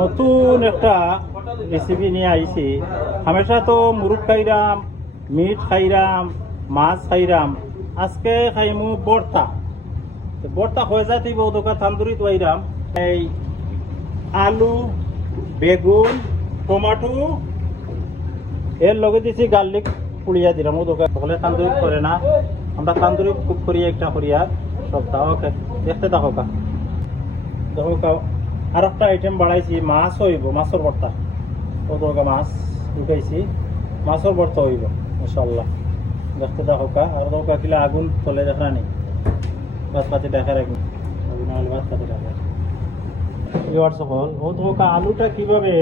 নতুন একটা রেসিপি নিয়ে আইছি। হামেশা তো মুরগ খাইরাম, মিট খাইরাম, মাছ খাইরাম, আজকে খাইমু বর্তা। বর্তা হয়ে যায় তুই দোকান তান্দুরি তৈরাম। এই আলু, বেগুন, টমাটো, এর লগে দিছি গার্লিক পুড়িয়া দিলাম। ও দোকান হলে তান্দুরি করে না, আমরা তান্দুরি খুব করি একটা করিয়া সব দাও। ওকে দেখতে দেখো কা দেখো কা। আর একটা আইটেম বাড়াইছি, মাছ হইব, মাছের ভর্তা। ও দরকার মাছ ঢুকাইছি, মাছের ভর্তা হইব ইনশাল্লাহ। দেখতে দেখো কা। আর দরকার কিলা আগুন চলে দেখা নেই, ভাত পাতি দেখা রাখি, ভাত পাতি দেখা ইয়ার সকল। ও দরকার আলুটা কিভাবে,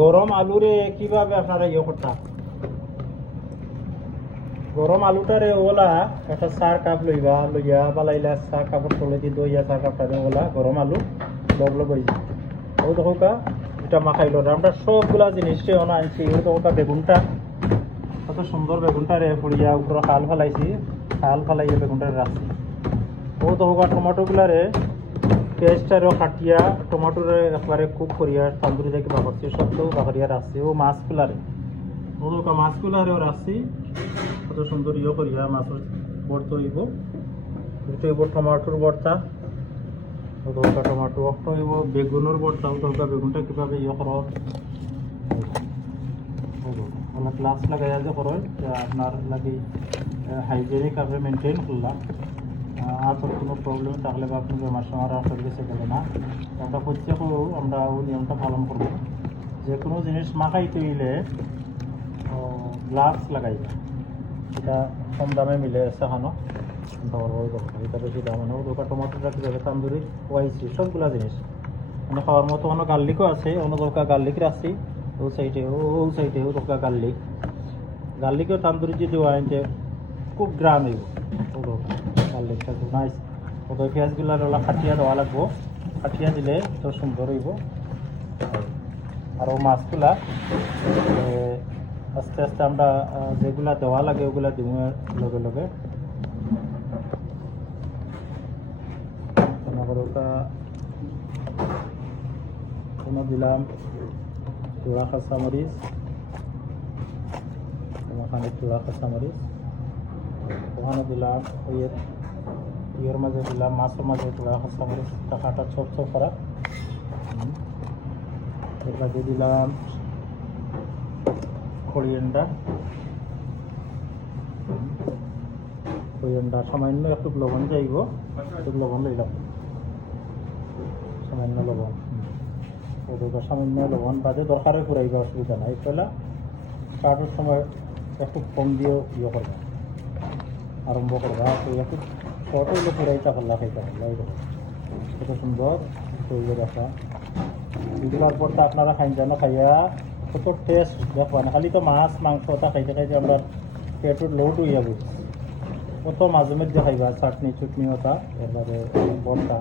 গরম আলুরে কিভাবে আপনারা ইয়ে করতাম। গরম আলুটারে ওলা একটা 4 কাপ লইবা, লইয়া বালাইলা 4 কাপড় তলে দিয়ে দইয়া 4 কাপ টাইম ওলা গরম আলু লগ লগ হয়ে যায়। ও দেখো কা এটা মাখাইলো। আমরা সবগুলা জিনিসটা অনা আনছি। ও দেখো কা বেগুনটা কত সুন্দর, বেগুনটা রে পড়িয়া উপরে খাল ফেলাইছি, খাল ফেলাইয়া বেগুনটারে রাখছি। ও দেখো কা টমাটোগুলারে পেস্টটারেও কাটিয়া টমাটোরে একবারে কুক করিয়া তান্দুরি থেকে বাকরছি, সবটাও বাকরিয়া রাখছি। ও মাছগুলারে ও দেখো কা মাছগুলারেও রাখছি কত সুন্দর ইয়ে করিয়া মাছের ভর্তা হইব। এটা হইব টমাটোর ভর্তা, দরকা টমাটো একটা হইব বেগুনের ভর্তা। দরকার বেগুনটা কীভাবে ইয়ে করো অনেক গ্লাস লাগাইয়া যে করো আপনার লাগে হাইজেনিক আপনি মেনটেন করলাম। আর তোর কোনো প্রবলেম থাকলে বা আপনি বেমার সময় আপনার কাছে গেলে না, আমরা প্রত্যেকেও আমরা ওই নিয়মটা পালন করবো। যে কোনো জিনিস মাখাইতে হইলে গ্লাভস লাগাইবে, এটা কম দামে মিলে সেখানো এটা বেশি দাম নেই। দোকান টমাটোটা কীভাবে তান্দুরি ওয়াইছি সবগুলা জিনিস মানে খাওয়ার মতো। অন্য গার্লিকও আছে, অন্য দরকার গার্লিক রাখছি ও সাইডে, ও সাইডে ও দরকার গার্লিক। গার্লিকও তান্দুরি যদি ওয়াইনতে খুব গ্রাম হইব। ও দরকার গার্লিকটা খুব নাইস। ওদের পেঁয়াজগুলো ওলা খাটিয়া দেওয়া লাগবো, খাটিয়া দিলে তো সুন্দর হইব। আর ও মাছগুলা আস্তে আস্তে আমরা যেগুলা দেওয়া লাগে ওগুলা দিব লগে লগে। কোনো দিলাম চূড়া কাঁচামরিচ, ওখানে চূড়া কাঁচামরিচ, ওখানে দিলাম ইয়ের মাঝে দিলাম মাছের মাঝে চূড়া কাঁচামরিচ টাকাটা ছোট ছোট করা। এর মাঝে দিলাম কোরিয়েন্ডার, সামান্য একটু লবণ যাইব, একটু লবণ লইলাম, সামান্য লবণ। ওদের সামান্য লবণ বাদে দরকারে ঘুরাইবা, অসুবিধা নাই। পয়লা কাটার সময় একটু কম দিয়েও ইয়ে করবা, আরম্ভ করবা। তো একটু শর্ট হইলে ঘুরাইতে পারলা, খাইতে পারলা। এইরকম কত সুন্দর তৈরি রাখা। এগুলোর পর তো আপনারা খাইন জানো, খাইয়া কত টেস্ট দেখবা না। খালি তো মাছ মাংস ওটা খাইতে খাইতে আমরা পেটের লোড হইয়া বুঝি। কত মাঝে মধ্যে খাইবা চাটনি চুটনি ওটা, এরপরে ভর্তা,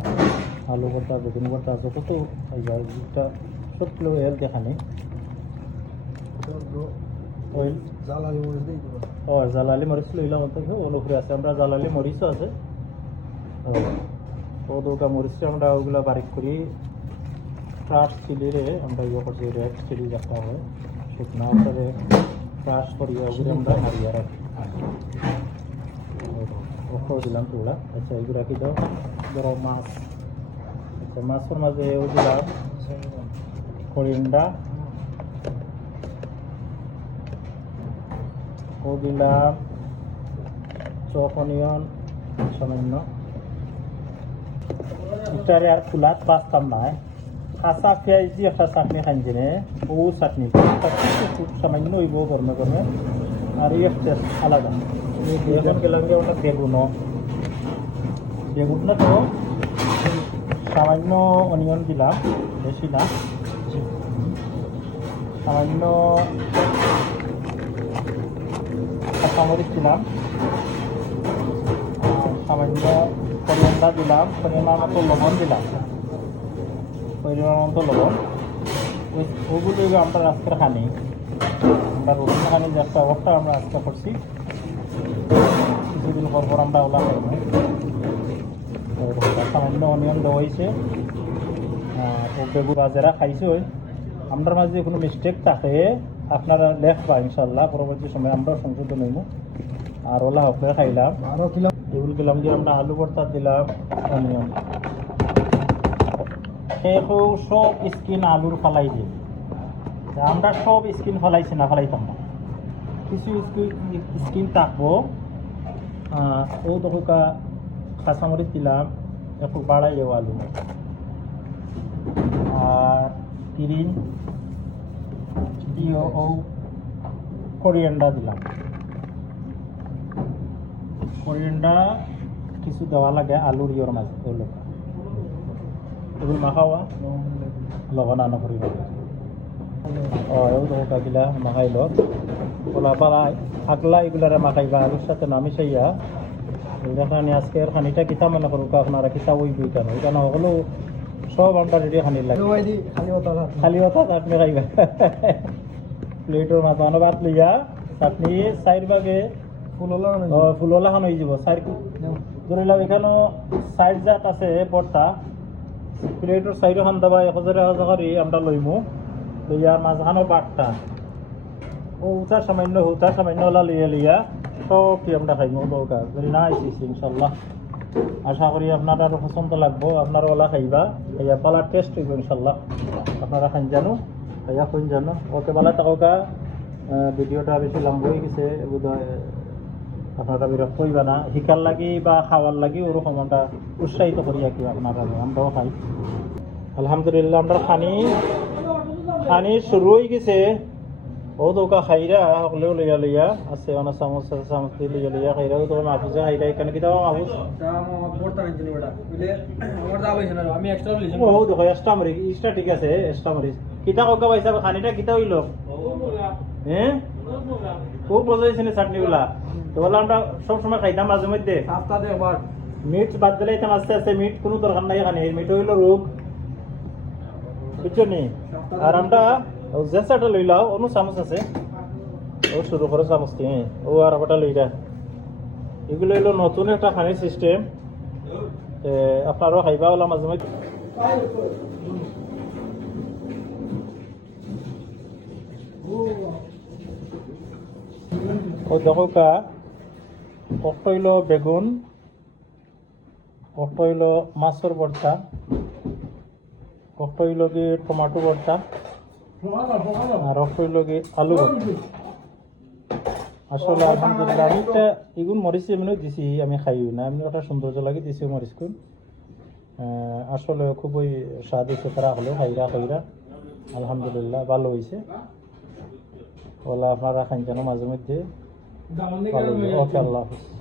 আলু ভর্তা, বেগুন ভর্তা যত তো খাইবা। এটা সবগুলো অয়েল দেখানি, অয়েল জালালি মরিচ লইলাম অনুপুরে আছে। আমরা জালালি মরিচও আছে, ও দোকা মরিচটা আমরা ওগুলো বারিক করি ক্রাশ চিলিরে আমরা ইয়ে করছি, রেড চিলি দেখা হয় শুকনা করে ক্রাশ করি, ওগুলো আমরা মারিয়া রাখি। ওটাও দিলাম পুরা। আচ্ছা এগুলো রাখি দাও। ধরো মাছ, আচ্ছা মাছের মাঝে ও দিলাম করিন্ডা, ও দিলাম চপ অনিয়ন সামান্য। ইটারে আর ফুলাত পাস্তাম নাই, কাঁচা পেঁয়াজ দিয়ে একটা চাটনি খাইছিনে, ও চাটনি খুব সামান্য হইব গরমে গরমে। আর এই টেস্ট আলাদা। এখন গেলাম যে ওটা বেগুনও, বেগুনটা তো সামান্য অনিয়ন দিলাম, বেশি না, সামান্য কাঁচামরিচ দিলাম, সামান্য করিয়েন্ডা দিলাম, পরিমাণ মতো লবণ দিলাম, পরিমাণ মতো লবণ। ওগুলো আমরা আজকের খানি, আমরা রসুন খানি একটা অবস্থা আমরা আজকে করছি। কিছুদিন পর আমরা ওলা খাই। সামান্য অনিয়ন দেওয়া হয়েছে, ও বেগুন যারা খাইছে আপনার মাঝে কোনো মিস্টেক থাকে আপনারা লেখবা ইনশাল্লাহ, পরবর্তী সময় আমরা সংশোধন হইব। আর ওলা হকলে খাইলাম এগুলো দিলাম যে আমরা আলু ভর্তা দিলাম, অনিয়ন সব স্কিন আলুর ফালাই দিই। আমরা সব স্কিন ফালাইছি না, ফালাইতাম না, কিছু স্কিন থাকবো। ও দোকা কাঁচামরিচ দিলাম, একটু বাড়াইও আলু, আর তিরিন দিয়ে ও কোরিয়ান্ডার দিলাম। কোরিয়ান্ডার কিছু দেওয়া লাগে আলুর ইয়ের মাঝে, এগুলো মাখাওয়া লবণ আনা পরিমাণ এও দোকা দিলা মাখাইল ওলা পালা আগলা এগুলারে মাখাইবা আলুর সাথে নামিসাইয়া। এখানে আজকের খানিটা কিতা মনে করুক আপনারা কিতা ওই বই কেন এখানে হলো সব আমরা রেডি খানির লাগে, খালি হতা চাটনি খাইবা। প্লেটের মাথানো ভাত লইয়া চাটনি চার ভাগে ফুললা খান হয়ে যাব। চার ধরে লাভ এখানেও চার জাত আছে বর্তা, প্লেটের চাইরো খান দাবা 1000 করে আমরা লইমু, লইয়া মাঝখানো বাটটা ও উঠার সামান্য হুতার সামান্য ওলা লইয়া লইয়া সব কি আমরা খাইমু দরকার যদি না আইসি ইনশাল্লাহ। আশা করি আপনারা আরো পছন্দ লাগবো, আপনারা ওলা খাইবা, খাইয়া পালার টেস্ট হইব ইনশাল্লাহ। আপনারা খান জানো, খাইয়া খুন জানো। ওকে বেলা থাকা ভিডিওটা বেশি লম্বা হয়ে গেছে, বোধহয় আপনারা বিরক্ত হইবা না। শিকার লাগি বা খাওয়ার লাগি ওরকম আমরা উৎসাহিত করি আর কি আপনারা, আমরাও খাই। আলহামদুলিল্লাহ আমরা খানি শুরু হয়ে গেছে। ও দোকা খাইরা হলেও লইয়া লইয়া আছে, অনা চামচ চামচ দিয়ে লইয়া লইয়া খাইরা তো মাহফুজা খাইরা এখানে কিতা মাহফুজ ও দেখো এক্সট্রা মরিচ ইস্টা ঠিক আছে, এক্সট্রা মরিচ কিতা কোকা পাইছা খানিটা কিতা হইল হ্যাঁ খুব মজা হয়েছে না চাটনিগুলা। তো বললাম আমরা সবসময় খাইতাম মাঝে মধ্যে, মিট বাদ দিলে আস্তে আস্তে মিট কোনো দরকার নাই এখানে, মিট হইল রোগ বুঝছো নি। আর আমরা জেসাটা লইলাও অনু চামচ আছে ও শুরু করো চামচ দিয়ে ও আর একটা লইরা। এগুলো হইলো নতুন একটা খানির সিস্টেম, আপনারাও খাইবা ওলা মাঝে মধ্যে। ও দেখো কা কষ্ট হইল বেগুন, কষ্ট হইল মাছের ভর্তা, কষ্ট হইল কি টমাটো ভর্তা, আর রক্ত হইল কি আলু ভর্তা। আসলে আলহামদুলিল্লাহ আমি একটা এগুন মরিচ এমনিও দিছি, আমি খাইও না, এমনি একটা সৌন্দর্য লাগে দিছি মরিচগুন। আসলে খুবই স্বাদ হয়েছে, তারা হলেও খাইরা খাইরা আলহামদুলিল্লাহ ভালো হয়েছে। ওলা আপনারা খাইন কেন মাঝে মধ্যে ভালো। ওকে, আল্লাহ হাফিজ।